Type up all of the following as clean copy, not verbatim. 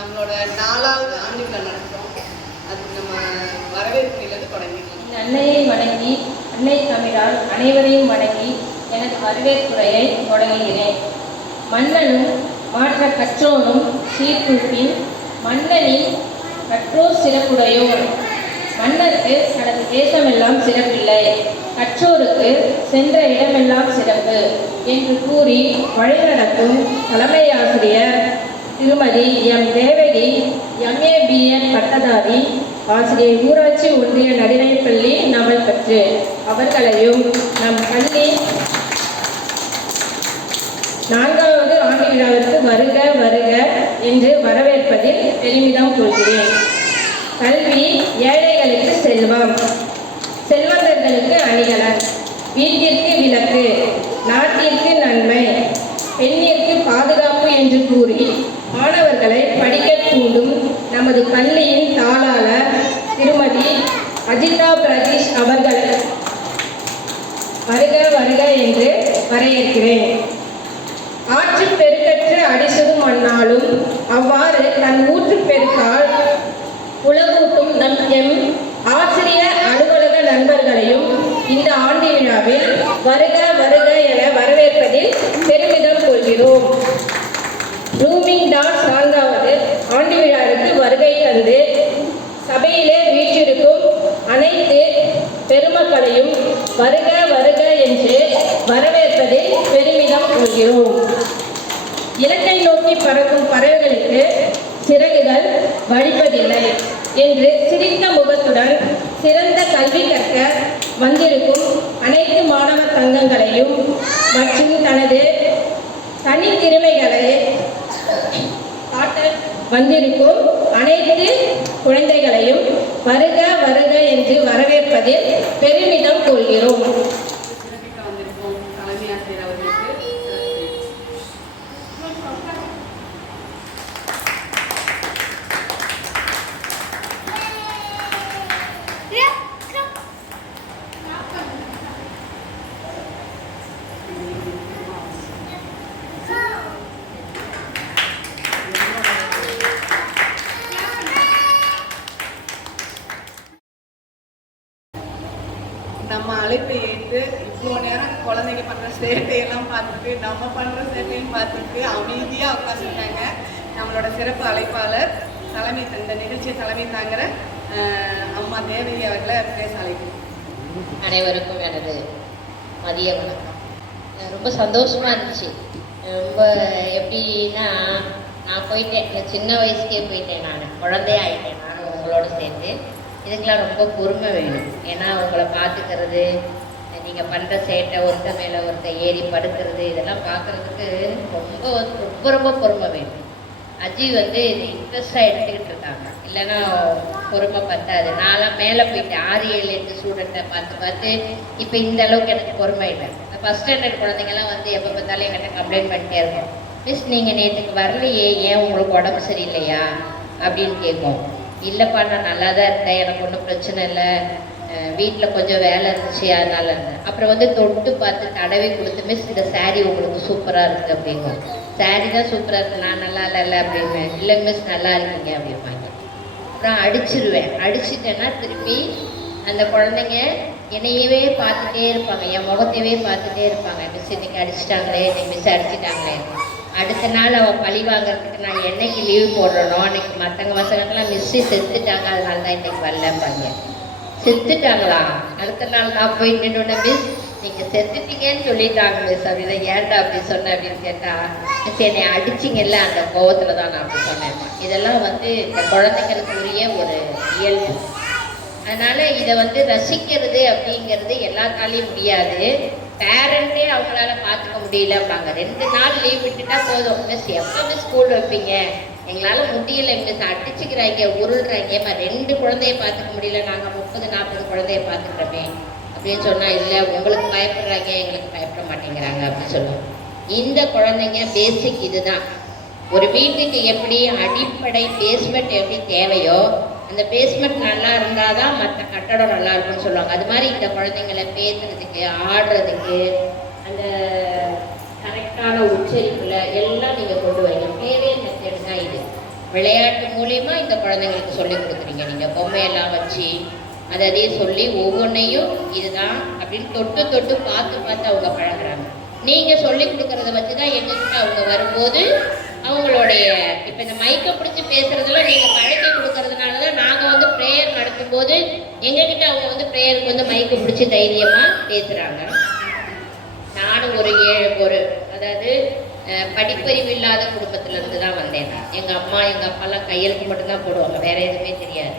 நம்மளோட 4வது ஆண்டு விழா நடத்துகிறோம். அது நம்ம வரவேற்பிலிருந்து தொடங்கிக்கலாம். இந்த அன்னையை வணங்கி, அன்னை தமிழால் அனைவரையும் வணங்கி எனது வரவேற்புரையை தொடங்குகிறேன். மன்னனும் மாற்ற கற்றோனும் சீர்தூக்கின் மன்னனின் கற்றோர் சிறப்புடையோர். மன்னருக்கு தனது தேசமெல்லாம் சிறப்பில்லை, கற்றோருக்கு சென்ற இடமெல்லாம் சிறப்பு என்று கூறி வழிநடத்தும் தலைமை ஆசிரியர் திருமதி எம் தேவகி, MA BN பட்டதாரி, ஆசிரியர், ஊராட்சி ஒன்றிய நடுநிலைப்பள்ளி நவல்பற்று அவர்களையும் நம் பள்ளி 4வது ஆண்டு விழாவிற்கு வருக வருக என்று வரவேற்பதில் பெருமிதம் கொள்கிறேன். கல்வி ஏழைகளுக்கு செல்வம், செல்வந்தர்களுக்கு அணிகலன், வீட்டிற்கு விளக்கு, நாட்டிற்கு நன்மை, பெண்ணிற்கு பாதுகாப்பு என்று கூறி மாணவர்களை படிக்க தூண்டும் நமது பள்ளியின் தாளாளர் திருமதி அஜிதா பிரதீஷ் அவர்கள் வருக வருக என்று வரவேற்கிறேன். ஆற்று பெருக்கற்று அடிசதும் அந்நாளும் அவ்வாறு தன் ஊற்று பெருக்கால் உலகூட்டும் நம் எம் ஆசிரியர் அலுவலக நண்பர்களையும் இந்த ஆண்டு விழாவில் வருக வருக என வரவேற்பதில் பெருமிதம் கொள்கிறோம். ப்ளூமிங் டாட்ஸ் 4வது ஆண்டு விழாவிற்கு வருகை தந்து சபையிலே வீற்றிருக்கும் அனைத்து பெருமக்களையும் வருக வருக என்று வரவேற்பதில் பெருமிதம் கொள்கிறோம். இலக்கை நோக்கி பறக்கும் பறவைகளுக்கு சிறகுகள் வலிப்பதில்லை என்று சிரித்த முகத்துடன் சிறந்த கல்வி கற்க வந்திருக்கும் அனைத்து மாணவ தங்கங்களையும் மற்றும் தனது தனித்திறமைகளை காட்ட வந்திருக்கும் அனைத்து குழந்தைகளையும் வருக வருக என்று வரவேற்பதில் பெருமிதம் கொள்கிறோம். நம்ம அழைப்பை ஏற்று இவ்வளோ நேரம் குழந்தைங்க பண்ணுற சேட்டையெல்லாம் பார்த்துட்டு நம்ம பண்ணுற சேட்டையும் பார்த்துட்டு அமைதியாக உட்காந்துருக்காங்க. நம்மளோட சிறப்பு அழைப்பாளர் இந்த நிகழ்ச்சியை தலைமை தாங்கிற அம்மா தேவகி அவர்களை பேச அழைக்கும். அனைவருக்கும் எனது மதிய வணக்கம். ரொம்ப சந்தோஷமாக இருந்துச்சு. ரொம்ப எப்படின்னா, நான் போயிட்டேன், சின்ன வயசுக்கே போயிட்டேன், நான் குழந்தையாயிட்டேன் நான் உங்களோட சேர்ந்து. இதுக்கெலாம் ரொம்ப பொறுமை வேணும். ஏன்னா உங்களை பார்த்துக்கிறது, நீங்கள் பண்ணுற சேட்டை, ஒருத்த மேலே ஒருத்த ஏறி படுக்கிறது, இதெல்லாம் பார்க்குறதுக்கு ரொம்ப ரொம்ப ரொம்ப பொறுமை வேணும். அஜி இது இன்ட்ரெஸ்டாக எடுத்துக்கிட்டு இருக்காங்க, இல்லைன்னா பொறுமை பத்தாது. நான்லாம் மேலே போயிட்டேன், 6, 7, 8 ஸ்டூடெண்ட்டை பார்த்து இப்போ இந்த அளவுக்கு எனக்கு பொறுமை இல்லை. ஃபஸ்ட் ஸ்டாண்டர்ட் குழந்தைங்கள்லாம் எப்போ பார்த்தாலும் என்கிட்ட கம்ப்ளைண்ட் பண்ணிட்டே இருக்கும், மிஸ் நீங்கள் நேற்றுக்கு வரலையே, ஏன் உங்களுக்கு உடம்பு சரியில்லையா அப்படின்னு கேட்கும். இல்லைப்பா நான் நல்லா தான் இருந்தேன், எனக்கு ஒன்றும் பிரச்சனை இல்லை, வீட்டில் கொஞ்சம் வேலை இருந்துச்சு அதனால இருந்தேன். அப்புறம் தொட்டு பார்த்து தடவி கொடுத்து, மிஸ் இந்த சாரீ உங்களுக்கு சூப்பராக இருக்குது அப்படிங்கும். சாரீ தான் சூப்பராக இருக்குது, நான் நல்லா இல்லை அப்படின்னு. இல்லை மிஸ் நல்லா இருக்கீங்க அப்படிம்பாங்க. அப்புறம் அடிச்சிருவேன். அடிச்சிட்டேன்னா திருப்பி அந்த குழந்தைங்க என்னையவே பார்த்துட்டே இருப்பாங்க, என் முகத்தையவே பார்த்துட்டே இருப்பாங்க. மிஸ் இன்னைக்கு அடிச்சிட்டாங்களே, இன்னைக்கு மிஸ் அடிச்சிட்டாங்களே. அடுத்த நாள் அவள் பழி வாங்கிறதுக்கு நான் என்னைக்கு லீவு போடுறனோ அன்னைக்கு மற்றவங்க பசங்களுக்கெல்லாம் மிஸ்ஸு செத்துட்டாங்க, அதனால தான் இன்னைக்கு வரலப்பாங்க. செத்துட்டாங்களா? அடுத்த நாள் நான் போய் நின்று, மிஸ் நீங்கள் செத்துட்டீங்கன்னு சொல்லிட்டாங்க மிஸ் அப்படின்னா, ஏன்டா அப்படி சொன்னேன் அப்படின்னு கேட்டால், மிஸ் என்னை அடிச்சிங்கல்ல அந்த கோவத்தில் தான் நான் அப்படி சொன்னேன். இதெல்லாம் இந்த குழந்தைங்களுக்கு உரிய ஒரு இயல்பு. அதனால் இதை ரசிக்கிறது அப்படிங்கிறது எல்லாத்தாலையும் முடியாது. பேரண்ட்டே அவங்களால பார்த்துக்க முடியலப்பாங்க. 2 நாள் லீவ் விட்டுட்டா போதும், மிஸ் எப்போ மிஸ் ஸ்கூல் வைப்பீங்க, எங்களால் முடியலை மிஸ், அடிச்சுக்கிறாங்க, உருள்றாங்க, 2 குழந்தைய பார்த்துக்க முடியல, நாங்கள் 30, 40 குழந்தைய பார்த்துக்கிறோமே அப்படின்னு சொன்னால், இல்லை உங்களுக்கு பயப்படுறாங்க, எங்களுக்கு பயப்பட மாட்டேங்கிறாங்க அப்படின்னு சொல்லுவோம். இந்த குழந்தைங்க பேசிக் இதுதான். ஒரு வீட்டுக்கு எப்படி அடிப்படை பேஸ்மெண்ட் எப்படி தேவையோ, அந்த பேஸ்மெண்ட் நல்லா இருந்தால் தான் மற்ற கட்டடம் நல்லா இருக்கும்னு சொல்லுவாங்க. அது மாதிரி இந்த குழந்தைங்களை பேசுறதுக்கு, ஆடுறதுக்கு, அந்த கரெக்டான உச்சரிப்பில் எல்லாம் நீங்கள் கொண்டு வைங்க. பேரே மெத்தட் தான் இது. விளையாட்டு மூலியமா இந்த குழந்தைங்களுக்கு சொல்லி கொடுக்குறீங்க. நீங்கள் பொம்மையெல்லாம் வச்சு அதே சொல்லி ஒவ்வொன்றையும் இதுதான் அப்படின்னு தொட்டு தொட்டு பார்த்து பார்த்து அவங்க பழகுறாங்க. நீங்கள் சொல்லி கொடுக்கறத வச்சு தான் எங்ககிட்ட அவங்க வரும்போது அவங்களுடைய இப்போ இந்த மைக்கை பிடிச்சி பேசுறதுல நீங்கள் பழக்கி கொடுக்கறதுனால தான் நாங்கள் வந்து ப்ரேயர் நடக்கும்போது எங்ககிட்ட அவங்க வந்து ப்ரேயருக்கு வந்து மைக்கை பிடிச்சி தைரியமாக பேசுகிறாங்க. நானும் அதாவது படிப்பறிவு இல்லாத குடும்பத்திலேருந்து தான் வந்தேன். எங்கள் அம்மா எங்கள் அப்பாலாம் கையெழுத்து மட்டும்தான் போடுவாங்க, வேற எதுவுமே தெரியாது.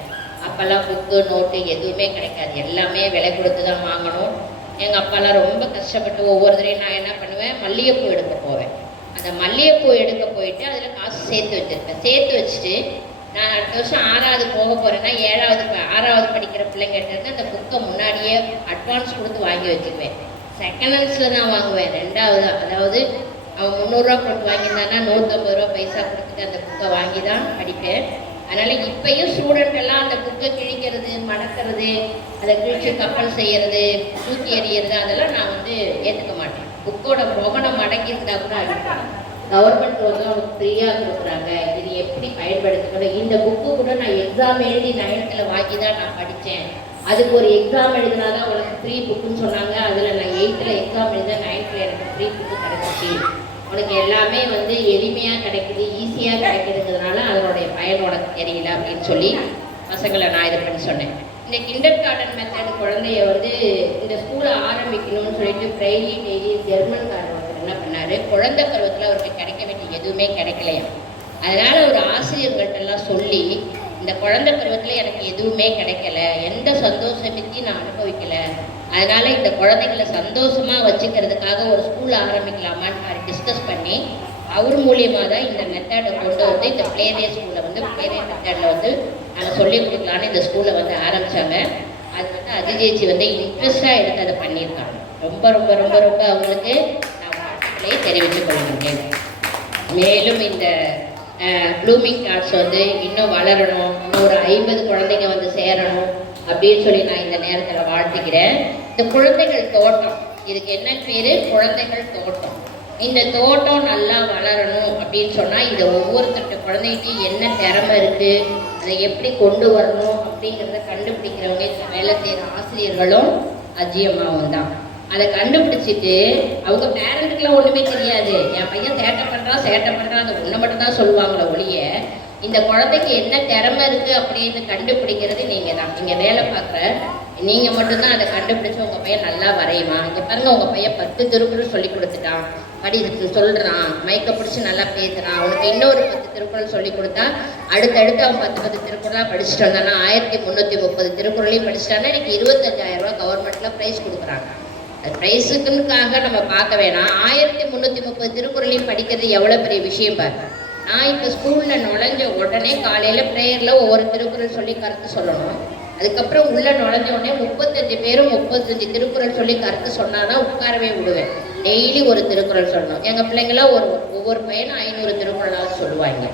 அப்போல்லாம் புக்கு நோட்டு எதுவுமே கிடைக்காது, எல்லாமே விலை கொடுத்து தான் வாங்கணும். எங்கள் அப்பாலாம் ரொம்ப கஷ்டப்பட்டு ஒவ்வொரு தடையும் நான் என்ன பண்ணுவேன், மல்லிகைப்பூ எடுக்க போவேன். அந்த மல்லிகைப்பூ எடுக்க போயிட்டு அதில் காசு சேர்த்து வச்சுருப்பேன். சேர்த்து வச்சுட்டு நான் அடுத்த வருஷம் 6வது போக போகிறேன்னா 6வது படிக்கிற பிள்ளைங்கிட்ட அந்த புக்கை முன்னாடியே அட்வான்ஸ் கொடுத்து வாங்கி வச்சுக்குவேன். செகண்ட் ஹேண்ட்ஸில் தான் வாங்குவேன். 2வது அதாவது அவன் 300 ரூபா போட்டு வாங்கியிருந்தானா 150 ரூபா பைசா கொடுத்துட்டு அந்த புக்கை வாங்கி தான் படிப்பேன். அதனால் இப்பயும் ஸ்டூடெண்ட் எல்லாம் அந்த புக்கை கிழிக்கிறது, மடக்கிறது, அதை கிழிச்சு கப்பல் செய்கிறது, தூக்கி எறிகிறது, அதெல்லாம் நான் வந்து ஏற்றுக்க மாட்டேன். புக்கோட முகனம் மடங்கியிருந்தா கூட அடிப்பேன். கவர்மெண்ட் வந்து அவனுக்கு ஃப்ரீயாக கொடுக்குறாங்க, இது எப்படி பயன்படுத்தணும். இந்த புக்கு கூட நான் எக்ஸாம் எழுதி 9th வாங்கி தான் நான் படித்தேன். அதுக்கு ஒரு எக்ஸாம் எழுதினா தான் உனக்கு ஃப்ரீ புக்குன்னு சொன்னாங்க. அதில் நான் 8th எக்ஸாம் எழுதினா 9th எனக்கு ஃப்ரீ புக்கு கிடைச்சிச்சு. உனக்கு எல்லாமே வந்து எளிமையாக கிடைக்குது, ஈஸியாக கிடைக்குதுங்கிறதுனால அதனுடைய பயன் உனக்கு தெரியல அப்படின்னு சொல்லி பசங்களை நான் இது பண்ணி சொன்னேன். இந்த கிண்டர் கார்டன் மெத்தட் குழந்தைய வந்து இந்த ஸ்கூலை ஆரம்பிக்கணும்னு சொல்லிட்டு டெய்லி ஜெர்மன்காரர் ஒருத்தர் என்ன பண்ணார், குழந்தை பருவத்தில் அவருக்கு கிடைக்க வேண்டிய எதுவுமே கிடைக்கலையா. அதனால் ஒரு ஆசிரியர்கள்ட்டெல்லாம் சொல்லி இந்த குழந்தை பருவத்தில் எனக்கு எதுவுமே கிடைக்கல, எந்த சந்தோஷத்தையும் நான் அனுபவிக்கல, அதனால் இந்த குழந்தைங்களை சந்தோஷமாக வச்சுக்கிறதுக்காக ஒரு ஸ்கூல் ஆரம்பிக்கலாமான்னு டிஸ்கஸ் பண்ணி அவர் மூலியமாக தான் இந்த மெத்தடை கொண்டு வந்து இந்த பிளேவே ஸ்கூலில் வந்து பிளேவே மெத்தடில் வந்து நாங்கள் சொல்லிக் கொடுக்கலான்னு இந்த ஸ்கூலில் வந்து ஆரம்பித்தாங்க. அது வந்து அதிஜேச்சி வந்து இன்ட்ரெஸ்டாக எடுத்து அதை பண்ணியிருக்காங்க. ரொம்ப ரொம்ப ரொம்ப ரொம்ப அவங்களுக்கு நான் வாழ்த்துக்களை தெரிவித்துக் கொள்கின்றேன். மேலும் இந்த ப்ளூமிங் கார்ட்ஸ் வந்து இன்னும் வளரணும், இன்னும் ஒரு 50 குழந்தைங்க வந்து சேரணும் அப்படின்னு சொல்லி நான் இந்த நேரத்தில் வாழ்த்துக்கிறேன். இந்த குழந்தைகள் தோட்டம், இதுக்கு என்ன பேர், குழந்தைகள் தோட்டம். இந்த தோட்டம் நல்லா வளரணும் அப்படின்னு சொன்னால் இதை ஒவ்வொருத்தட்ட குழந்தைக்கு என்ன திறமை இருக்குது, அதை எப்படி கொண்டு வரணும் அப்படிங்கிறத கண்டுபிடிக்கிறவங்க இந்த வேலை செய்கிற ஆசிரியர்களும் அஜியம்மாவும் தான். அதை கண்டுபிடிச்சிட்டு அவங்க பேரண்ட்டுக்கெலாம் ஒன்றுமே தெரியாது, என் பையன் சேட்டை பண்ணுறான் அந்த ஒன்றை மட்டும்தான் சொல்லுவாங்களே ஒழிய இந்த குழந்தைக்கு என்ன திறமை இருக்குது அப்படின்னு கண்டுபிடிக்கிறது நீங்கள் தான். நீங்கள் வேலை பார்க்குற நீங்கள் மட்டும்தான் அதை கண்டுபிடிச்சி உங்கள் பையன் நல்லா வரையுவான். இங்கே பாருங்கள், உங்கள் பையன் 10 திருக்குறள் சொல்லி கொடுத்துட்டான், சொல்கிறான், மைக்கை பிடிச்சி நல்லா பேசுகிறான். அவனுக்கு இன்னொரு 10 திருக்குறள் சொல்லி கொடுத்தா அடுத்தடுத்து அவன் 10 திருக்குறளாக படிச்சுட்டு வந்தானா 1330 திருக்குறளையும் படிச்சுட்டான்னா இன்னைக்கு 25,000 ரூபா கவர்மெண்ட்டில் ப்ரைஸ் கொடுக்குறாங்க. அது ப்ரைஸுக்குன்னுக்காக நம்ம பார்க்க வேணாம். 1330 திருக்குறளையும் படிக்கிறது எவ்வளோ பெரிய விஷயம் பாரு. நான் இப்போ ஸ்கூலில் நுழைஞ்ச உடனே காலையில் ப்ரேயரில் ஒவ்வொரு திருக்குறள் சொல்லி கருத்து சொல்லணும். அதுக்கப்புறம் உள்ளே நுழைஞ்ச உடனே 35 பேரும் 35 திருக்குறள் சொல்லி கருத்து சொன்னால் தான் உட்காரவே விடுவேன். டெய்லி ஒரு திருக்குறள் சொல்லணும். எங்கள் பிள்ளைங்களாம் ஒவ்வொரு பையனும் 500 திருக்குறளாவது சொல்லுவாங்க.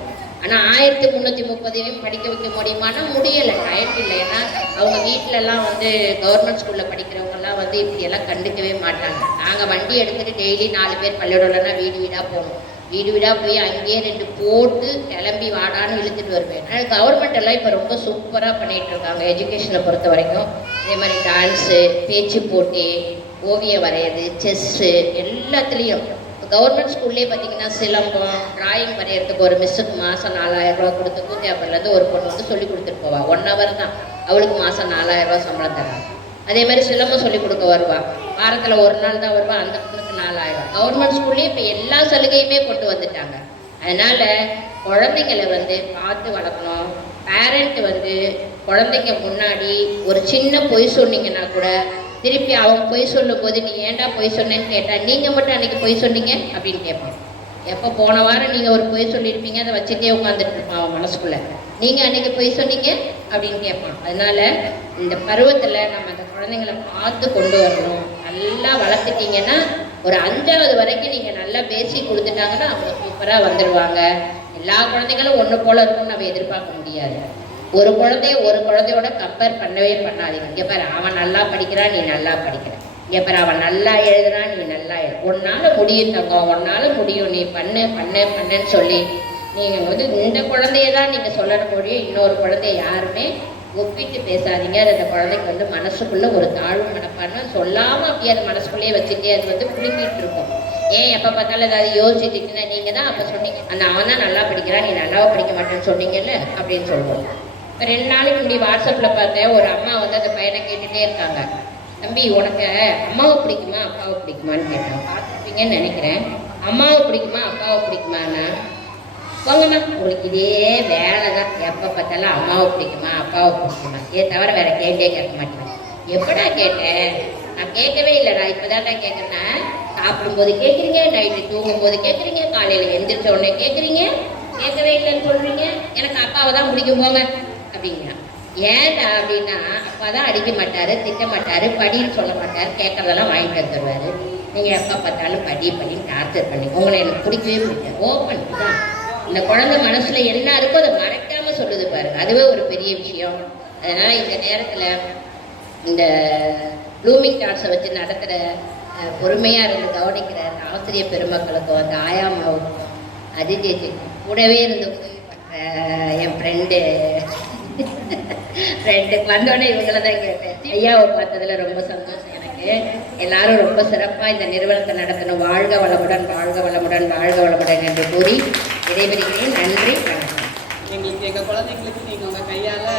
ஆனால் 1330 படிக்க வைக்க முடியுமானா முடியலை, டைம் இல்லை. ஏன்னா அவங்க வீட்டிலலாம் வந்து கவர்மெண்ட் ஸ்கூலில் படிக்கிறவங்கலாம் வந்து இப்படியெல்லாம் கண்டுக்கவே மாட்டாங்க. நாங்கள் வண்டி எடுத்துகிட்டு டெய்லி 4 பேர் பள்ளிக்கூடம்னா வீடு வீடாக போகணும். வீடு வீடாக போய் அங்கேயே 2 போட்டு கிளம்பி வாடான்னு இழுத்துட்டு வருவேன். ஆனால் கவர்மெண்ட் எல்லாம் இப்போ ரொம்ப சூப்பராக பண்ணிகிட்டு இருக்காங்க எஜுகேஷனை பொறுத்த வரைக்கும். இதே மாதிரி டான்ஸு, பேச்சு போட்டி, ஓவியம் வரைகிறது, செஸ்ஸு, எல்லாத்துலேயும் கவர்மெண்ட் ஸ்கூல்லேயே பார்த்தீங்கன்னா சிலம்பம், டிராயிங் வரைகிறதுக்கு ஒரு மிஸ்ஸுக்கு மாதம் 4000 ரூபா கொடுத்து கூத்தியாப்பர்லேருந்து ஒரு பொண்ணு வந்து சொல்லி கொடுத்துட்டு போவா. 1 hour தான், அவளுக்கு மாதம் 4000 ரூபா சம்பளம் தராங்க. அதே மாதிரி சிலம்பம் சொல்லி கொடுக்க வருவா, வாரத்தில் 1 நாள் தான் வருவா, அந்த பொண்ணுக்கு 4000. கவர்மெண்ட் ஸ்கூல்லேயே இப்போ எல்லா சலுகையுமே கொண்டு வந்துட்டாங்க. அதனால் குழந்தைங்களை வந்து பார்த்து வளர்க்கணும். பேரண்ட் வந்து குழந்தைங்க முன்னாடி ஒரு சின்ன பொய் சொன்னீங்கன்னா கூட திருப்பி அவன் பொய் சொல்லும் போது நீ ஏன்டா பொய் சொன்னேன்னு கேட்டால் நீங்கள் மட்டும் அன்றைக்கி பொய் சொன்னீங்க அப்படின்னு கேட்பான். எப்போ போன வாரம் நீங்கள் ஒரு பொய் சொல்லியிருப்பீங்க, அதை வச்சுட்டே உட்காந்துட்டு இருப்பான் அவன் மனசுக்குள்ளே. நீங்கள் அன்றைக்கி பொய் சொன்னீங்க அப்படின்னு கேட்பான். அதனால் இந்த பருவத்தில் நம்ம அந்த குழந்தைங்களை பார்த்து கொண்டு வரணும். நல்லா வளர்த்துட்டிங்கன்னா ஒரு 5வது வரைக்கும் நீங்கள் நல்லா பேசி கொடுத்துட்டாங்கன்னா அவங்க சூப்பராக வந்துடுவாங்க. எல்லா குழந்தைங்களும் ஒன்று போல் இருக்கும்னு நம்ம எதிர்பார்க்க முடியாது. ஒரு குழந்தையோட கம்பேர் பண்ணவே பண்ணாதீங்க. இங்கே பாரு, அவன் நல்லா படிக்கிறான், நீ நல்லா படிக்கிற. இங்கே பாரு, அவன் நல்லா எழுதுறான், நீ நல்லா உன்னால் முடியும் தங்கம், உன்னால் முடியும், நீ பண்ணுன்னு சொல்லி நீங்கள் வந்து இந்த குழந்தைய தான் நீங்கள் சொல்லணும் மொழியும் இன்னொரு குழந்தைய யாருமே ஒப்பிட்டு பேசாதீங்க. அது அந்த குழந்தைக்கு வந்து மனசுக்குள்ள ஒரு தாழ்வு மனப்பான்மை சொல்லாமல் அப்படியே அது மனசுக்குள்ளேயே வச்சுட்டே அது வந்து புழுங்கிட்டு இருக்கும். ஏன் எப்போ பார்த்தாலும் ஏதாவது யோசிச்சுட்டீங்கன்னா நீங்கள் தான் அப்போ சொன்னீங்க அந்த அவன் தான் நல்லா படிக்கிறான் நீ நல்லாவா படிக்க மாட்டேன்னு சொன்னீங்கல்ல அப்படின்னு சொல்லுவோம். இப்போ 2 நாளைக்கு முன்னாடி வாட்ஸ்அப்பில் பார்த்தேன் ஒரு அம்மா வந்து அந்த பையனை கேட்டுகிட்டே இருக்காங்க, தம்பி உனக்கு அம்மாவை பிடிக்குமா அப்பாவை பிடிக்குமான்னு கேட்டாங்க. பார்த்துருப்பீங்கன்னு நினைக்கிறேன். அம்மாவை பிடிக்குமா அப்பாவை பிடிக்குமாண்ணா? போங்கண்ணா உங்களுக்கு இதே வேலை தான், எப்போ பார்த்தாலும் அம்மாவை பிடிக்குமா அப்பாவை பிடிக்குமா தவிர வேற கேட்டே கேட்க மாட்டேன். எப்படா கேட்டேன்? நான் கேட்கவே இல்லைடா, இப்போதான்டா கேட்குறேன்னா சாப்பிடும்போது கேட்குறீங்க, நைட்டு தூங்கும்போது கேட்குறீங்க, காலையில் எழுந்திரிச்ச உடனே கேட்குறீங்க, கேட்கவே இல்லைன்னு சொல்கிறீங்க. எனக்கு அப்பாவை தான் பிடிக்கும் போங்க அப்படின்னா. ஏன்டா அப்படின்னா அப்பா தான் அடிக்க மாட்டார், திட்ட மாட்டார், படின்னு சொல்ல மாட்டார், கேட்கறதெல்லாம் வாங்கிட்டு வந்துடுவார். நீங்கள் எப்போ பார்த்தாலும் படின்னு டார்ச்சர் பண்ணி உங்களை எனக்கு பிடிக்கவே பிடிக்காது. ஓப்பன் தான் இந்த குழந்தை மனசுல என்ன இருக்கோ அதை மறைக்காம சொல்லுது பாருங்க, அதுவே ஒரு பெரிய விஷயம். அதனால இந்த நேரத்துல இந்த ப்ளூமிங் டாட்ஸை வச்சு நடத்துகிற பொறுமையா இருந்து கவனிக்கிற ஆசிரியர் பெருமக்களுக்கும் அந்த ஆயாமாவுக்கும் அதிஜேஜிக்கும் கூடவே இருந்து உதவி பண்ற என் ஃப்ரெண்டுக்கு வந்தோடனே இவங்களை தான் கேட்டேன். ஐயாவை பார்த்ததுல ரொம்ப சந்தோஷம் எனக்கு. எல்லாரும் ரொம்ப சிறப்பாக இந்த நிறுவனத்தை நடத்தணும். வாழ்க வளமுடன் வாழ்க வளமுடன் வாழ்க வளமுடன் என்று கூறி விடைபெறுகிறேன். நன்றி, வணக்கம். எங்களுக்கு எங்கள் குழந்தைங்களுக்கு நீங்கள் உங்கள் கையால்